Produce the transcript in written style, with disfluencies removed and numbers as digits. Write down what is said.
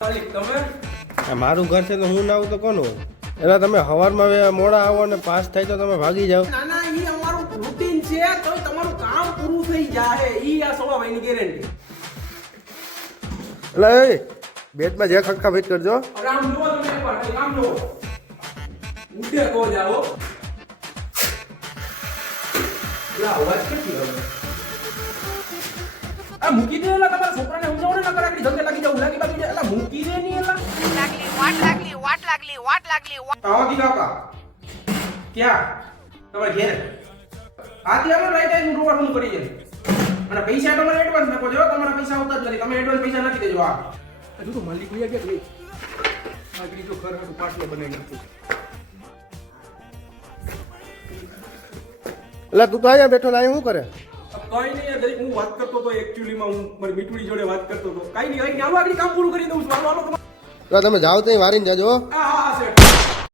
મારું ઘર છે તો હું ના આવું તો કોનું? એટલે તમે સવારમાં મોડા આવો ને પાસ થાય તો તમે ભાગી જાઓ. ના ના, ઈ અમારું રૂટીન છે તો તમારું કામ પૂરું થઈ જાય. ઈ આ સવાભાઈની ગેરંટી. એટલે એ બેટમાં જે ખટકા ફિટ કરજો. આમ જુઓ તમે એકવાર, કામ જુઓ. ઉડે કો જાઓ. લા અવાજ કેથી આવે? આ મૂકી દે એલા, તમારા છોકરાને સમજાવો ને, નકર આકડી ધંધે લાગી જાવ. લાગી બાકી એલા મૂકી દે ની એલા. વાટ લાગલી. આવો કી કાકા. ક્યાં? તમારે ઘેર. આથી અમે રાઈટ ટાઈમ રોવાનું કરી જાય. અને પૈસા તમારે એડવાન્સ નાખો જો, તમારા પૈસા આવતા જ નથી. તમે એડવાન્સ પૈસા નાખી દેજો. આ હજુ તો માલિક ભૈયા ગયા કે આગળ જો ઘર હતું પાટલો બનાવી નાખ્યો. એટલે તું તો અહીંયા બેઠો ને અહીં શું કરે? કઈ નહીં યાર, હું વાત કરતો હતો એકચ્યુઅલીમાં, હું મારી મીઠુડી જોડે વાત કરતો હતો. કઈ નહીં આવો આગળ કામ પૂરું કરી દઉં છું. હાલો હાલો એટલે તમે જાઓ તો વારીને જાજો.